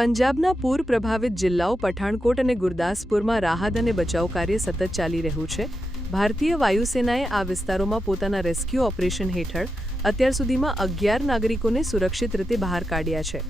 પંજાબના પૂર પ્રભાવિત જિલ્લાઓ પઠાણકોટ અને ગુરદાસપુરમાં રાહત અને બચાવ કાર્ય સતત ચાલી રહ્યું છે. ભારતીય વાયુસેનાએ આ વિસ્તારોમાં પોતાના રેસ્ક્યુ ઓપરેશન હેઠળ અત્યાર સુધીમાં અગિયાર નાગરિકોને સુરક્ષિત રીતે બહાર કાઢ્યા છે.